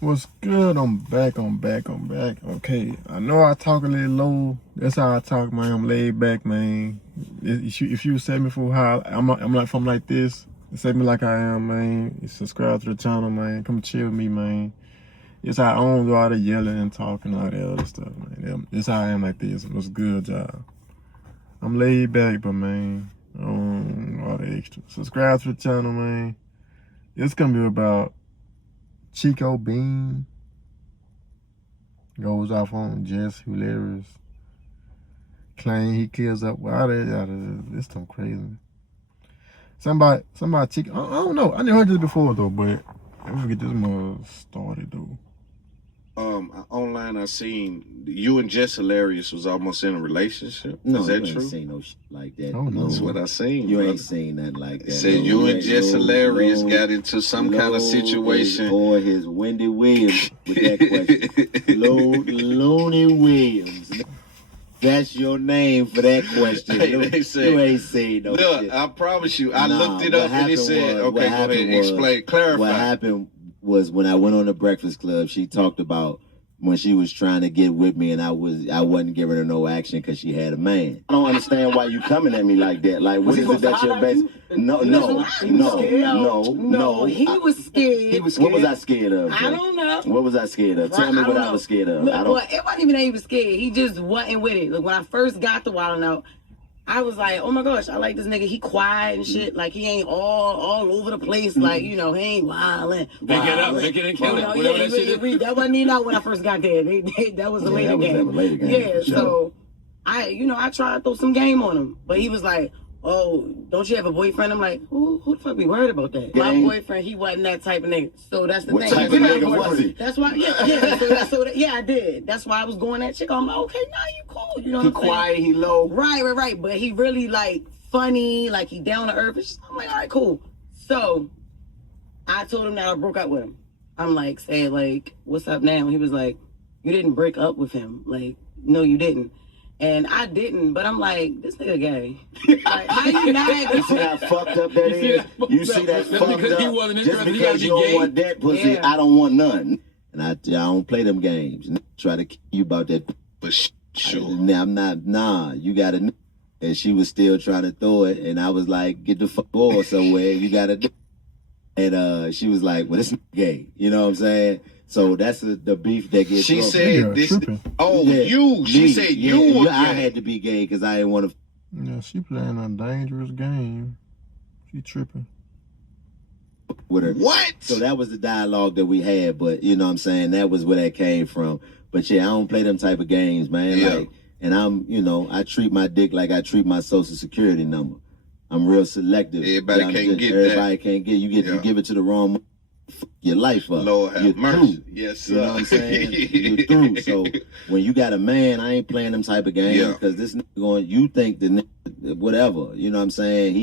What's good? I'm back. Okay, I know I talk a little low. That's how I talk, man. I'm laid back, man. If you set me for how I'm like, if I'm like this, set me like I am, man. You subscribe to the channel, man. Come chill with me, man. It's how I don't do all the yelling and talking, all that other stuff, man. It's how I am like this. What's good, y'all? I'm laid back, but man, all the extra. Subscribe to the channel, man. It's gonna be about Chico Bean goes off on Jess, hilarious. Claim he kills up. Wow, this stuff crazy. Somebody Chico. I don't know. I never heard this before though, but I'm gonna get this more started though. Online I seen you and Jess hilarious was almost in a relationship. No, is that you true? Ain't seen no shit like that. Oh, no. That's what I seen. You brother. ain't seen nothing like that. It said you and Jess hilarious got into some kind of situation. Or his Wendy Williams with that question. Looney Williams. That's your name for that question. They said, you ain't seen no shit. I promise you, I looked it up and it said, okay, go ahead, explain, clarify. What happened was when I went on the Breakfast Club, she talked about when she was trying to get with me and I wasn't giving her no action because she had a man. I don't understand why you coming at me like that. Like, what is it that you're best? No. He was scared. What was I scared of? I don't know. What was I scared of? Tell me what I was scared of. Look, well, it wasn't even that he was scared. He just wasn't with it. Look, when I first got the Wild 'N Out, I was like, oh my gosh, I like this nigga. He quiet and shit. Like, he ain't all over the place. Like, you know, he ain't wildin'. They get up, they get in, kill it. Whatever that shit is. That wasn't even out when I first got there. That was a later game. Yeah, so I tried to throw some game on him. But he was like, oh, don't you have a boyfriend? I'm like, who the fuck be worried about that? My boyfriend, he wasn't that type of nigga. So that's the thing. What type of nigga was he? That's why, yeah, I did. That's why I was going at Chico. I'm like, okay, nah, you cool. You know what I'm saying? He quiet, he low. Right. But he really, like, funny, like, he down to earth. I'm like, all right, cool. So I told him that I broke up with him. I'm like, say, like, what's up now? He was like, you didn't break up with him. Like, no, you didn't. And I didn't, but I'm like, this nigga gay. Like, how you not? You see how fucked up that is? You see that fucked up? Just because you don't want that pussy, I don't want none. And I don't play them games. Try to kill you about that. But sure. I'm not, nah, you got to. And she was still trying to throw it. And I was like, get the fuck off somewhere. You got to. And she was like, well, this nigga gay. You know what I'm saying? So that's the beef that gets. She said this. Oh, yeah, you. She said you. I had to be gay because I didn't want to. Yeah, she playing a dangerous game. She tripping. With her. What? So that was the dialogue that we had, but you know what I'm saying? That was where that came from. But yeah, I don't play them type of games, man. Yeah. Like, and I treat my dick like I treat my social security number. I'm real selective. Everybody can't get Everybody can't get. You give it to the wrong. Your life up. Lord have mercy. Yes, sir. You know what I'm saying? You're through. So when you got a man, I ain't playing them type of games because this nigga going. You think the nigga, whatever. You know what I'm saying?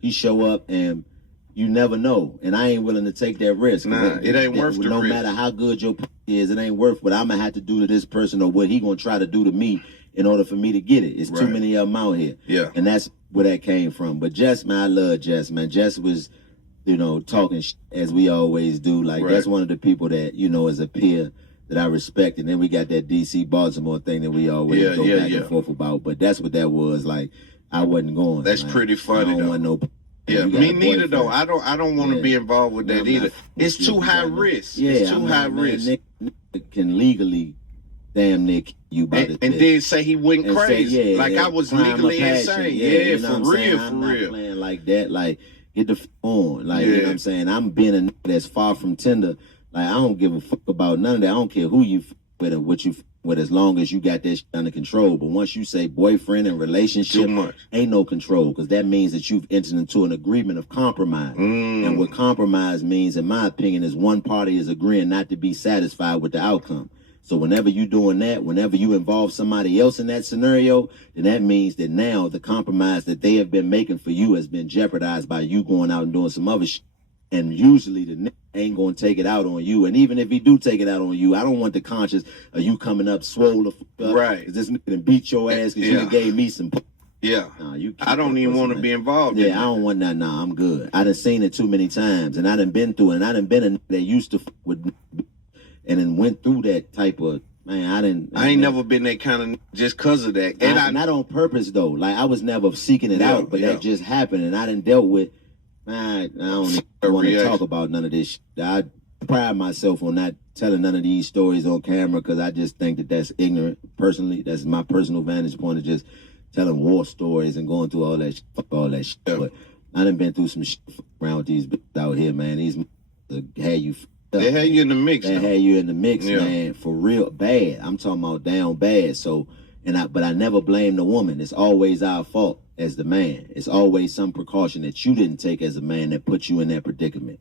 He show up and you never know, and I ain't willing to take that risk. Nah, it ain't worth the risk. No matter how good your is, it ain't worth what I'm gonna have to do to this person or what he gonna try to do to me in order for me to get it. It's too many of them out here. Yeah, and that's where that came from. But Jess, man, I love Jess, man. Jess was, talking as we always do. Like, that's one of the people that, is a peer that I respect. And then we got that DC Baltimore thing that we always go back and forth about. But that's what that was. Like, I wasn't going. That's pretty funny, I don't want no. Yeah, me neither though. I don't want to be involved with that either. It's too high risk. Yeah, it's too high risk. Nick can legally damn Nick you about it. And then say he went crazy. Like I was legally insane. Yeah, for real. I'm not playing like that. Like, get the on. Like, you know what I'm saying? I'm being a nigga that's far from tender. Like, I don't give a fuck about none of that. I don't care who you with or what you with, as long as you got that shit under control. But once you say boyfriend and relationship, ain't no control, because that means that you've entered into an agreement of compromise. And what compromise means, in my opinion, is one party is agreeing not to be satisfied with the outcome. So whenever you doing that, whenever you involve somebody else in that scenario, then that means that now the compromise that they have been making for you has been jeopardized by you going out and doing some other shit. And usually the nigga ain't going to take it out on you. And even if he do take it out on you, I don't want the conscience of you coming up swole the fuck up. Right. Because this nigga done beat your ass because you gave me some. Yeah. Nah, you I don't even want to be involved. Yeah, I don't want that. Nah, I'm good. I done seen it too many times. And I done been through it. And I done been a nigga that used to fuck with. and then went through that type of, man, I ain't never been that kind of just cause of that. And not on purpose though. Like I was never seeking it out, but that just happened, and I done dealt with. Man, I don't even want to talk about none of this shit. I pride myself on not telling none of these stories on camera because I just think that that's ignorant. Personally, that's my personal vantage point of just telling war stories and going through all that shit. Fuck all that shit. Yeah. But I done been through some shit around with these bitches out here, man. These had you. They had you in the mix. They had you in the mix, man, for real bad. I'm talking about down bad. So, but I never blame the woman. It's always our fault as the man. It's always some precaution that you didn't take as a man that put you in that predicament.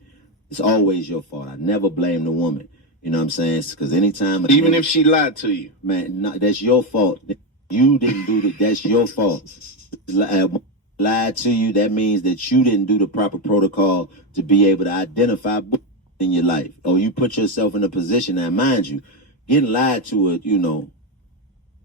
It's always your fault. I never blame the woman. You know what I'm saying? Because anytime... Even if she lied to you. Man, no, that's your fault. You didn't do that. That's your fault. Lied to you, that means that you didn't do the proper protocol to be able to identify in your life. Or you put yourself in a position, now mind you, getting lied to it, you know,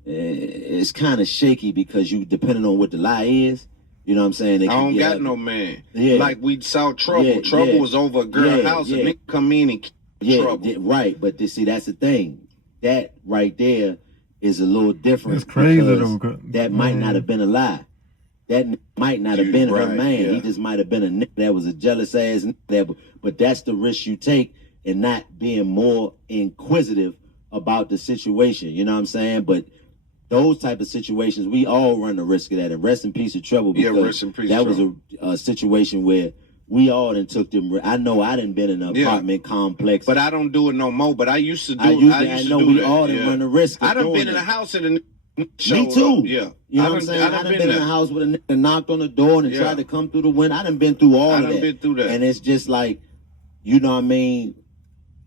it's kind of shaky because you, depending on what the lie is, you know what I'm saying? I don't got no man. Yeah. Like we saw Trouble. Yeah, Trouble was over a girl's house and they come in and Trouble. Right, but see, that's the thing. That right there is a little different. It's crazy though. That might not have been a lie. That might not have been her man. He just might have been a nigga that was a jealous ass nigga. But that's the risk you take in not being more inquisitive about the situation. You know what I'm saying? But those type of situations, we all run the risk of that. And rest in peace of Trouble, because rest in peace, that was a situation where we all done took them. I know I done been in an apartment complex. But I don't do it no more. But I used to do I know we all done run the risk of I done been in a house and Me too. Yeah. You know what I'm saying? I done been in a house with a nigga knocked on the door and tried to come through the window. I done been through all of that. Been through that. And it's just like, you know what I mean?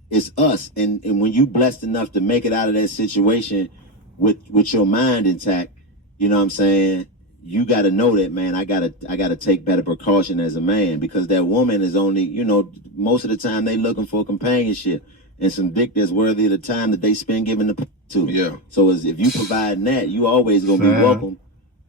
It's us. And when you blessed enough to make it out of that situation with your mind intact, you know what I'm saying? You got to know that, man, I gotta take better precaution as a man, because that woman is only, you know, most of the time they looking for companionship and some dick that's worthy of the time that they spend giving the to. Yeah. So if you providing that, you always gonna be welcome.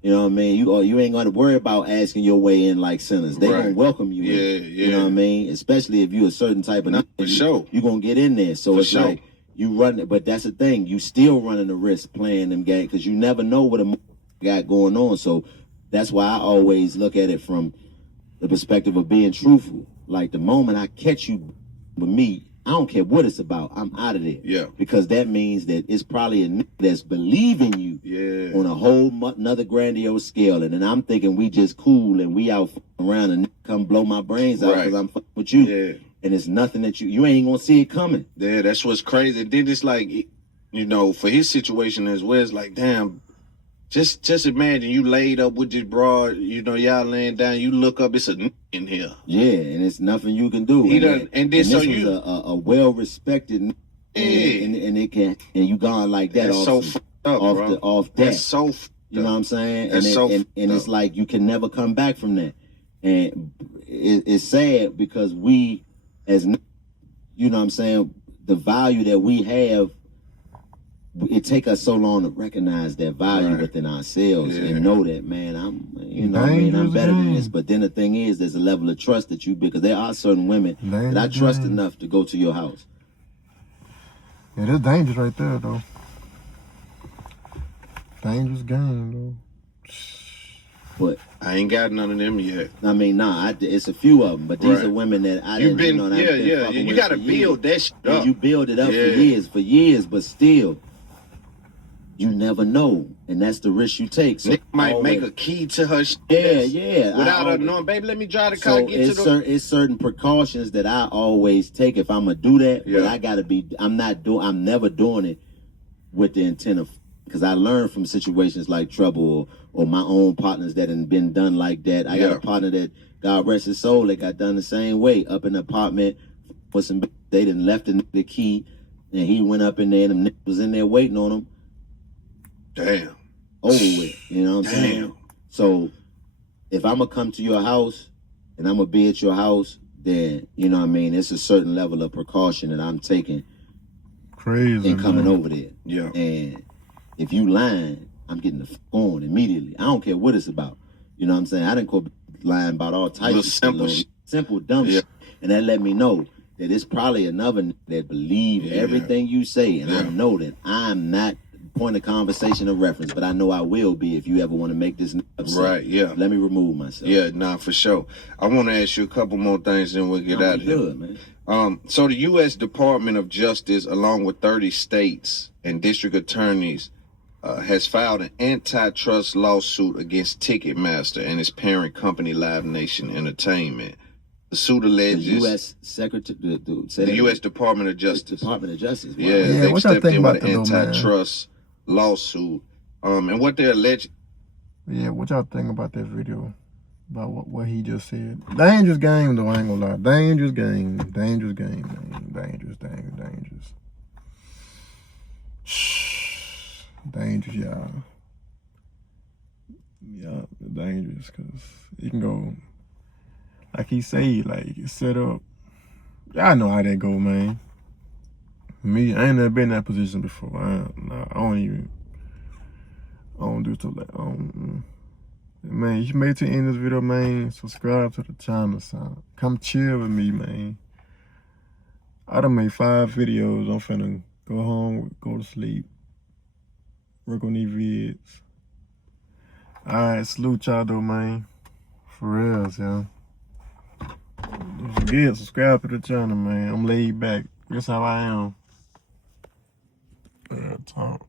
You know what I mean? You ain't gonna worry about asking your way in like sinners. They gonna welcome you in. You know what I mean? Especially if you a certain type of for sure. You gonna get in there. So it's like you run it, but that's the thing. You still running the risk playing them games because you never know what a got going on. So that's why I always look at it from the perspective of being truthful. Like the moment I catch you with me, I don't care what it's about. I'm out of there. Yeah. Because that means that it's probably a nigga that's believing you on a whole another grandiose scale. And then I'm thinking we just cool and we out around and come blow my brains out because I'm fucking with you. Yeah. And it's nothing that you ain't gonna see it coming. Yeah, that's what's crazy. And then it's like, you know, for his situation as well, it's like, damn, just imagine you laid up with this broad, you know, y'all laying down, you look up, it's a n in here. Yeah, and it's nothing you can do. And this was a well-respected and it can, and you gone like that off that. That's so you know what I'm saying? And it's like you can never come back from that. And it's sad because we, as you know what I'm saying, the value that we have, it take us so long to recognize that value within ourselves and know that, man, I'm better than this. But then the thing is, there's a level of trust that you, because there are certain women that I trust enough to go to your house. Yeah, there's dangerous right there, though. Dangerous game, though. But I ain't got none of them yet. I mean, it's a few of them, but these are women that I didn't know. You got to build that shit up. You build it up for years, but still, you never know, and that's the risk you take. So Nick might make a key to her shit. Without her knowing, baby, let me drive the car. It's certain precautions that I always take if I'm gonna do that. But I gotta be. I'm never doing it with the intent of, because I learned from situations like Trouble or my own partners that have been done like that. I got a partner that, God rest his soul, that got done the same way up in the apartment with some. They done left the key, and he went up in there, and the was in there waiting on him. Damn. Over with, you know what I'm saying? So if I'm gonna come to your house and I'm gonna be at your house, then, you know what I mean, it's a certain level of precaution that I'm taking. Crazy. And coming over there. Yeah. And if you lying, I'm getting the on immediately. I don't care what it's about. You know what I'm saying? I didn't go lying about all types of simple dumb shit. And that let me know that it's probably another that believe everything you say, and I know that I'm not point of conversation or reference, but I know I will be if you ever want to make this upset. Right, yeah. Let me remove myself. Yeah, nah, for sure. I want to ask you a couple more things, and we'll get out of here. Good, man. So the U.S. Department of Justice, along with 30 states and district attorneys, has filed an antitrust lawsuit against Ticketmaster and its parent company, Live Nation Entertainment. The suit alleges The U.S. Secretary, the U.S. Department of Justice. Department of Justice. Wow. Yeah, they've what y'all stepped think in with about an that, though, man? antitrust lawsuit. And what they're alleging. Yeah, what y'all think about that video? About what he just said? Dangerous game, though, I ain't gonna lie. Dangerous game, man. Dangerous. Dangerous, y'all. Yeah, dangerous, because it can go, like he say, like, it's set up. Y'all know how that go, man. Me, I ain't never been in that position before. I don't do stuff like, man, if you made it to the end of this video, man, subscribe to the channel, son. Come chill with me, man. I done made 5 videos. I'm finna go home, go to sleep, work on these vids. Alright, salute y'all though, man. For real, y'all. Don't forget, subscribe to the channel, man. I'm laid back. That's how I am. Real talk.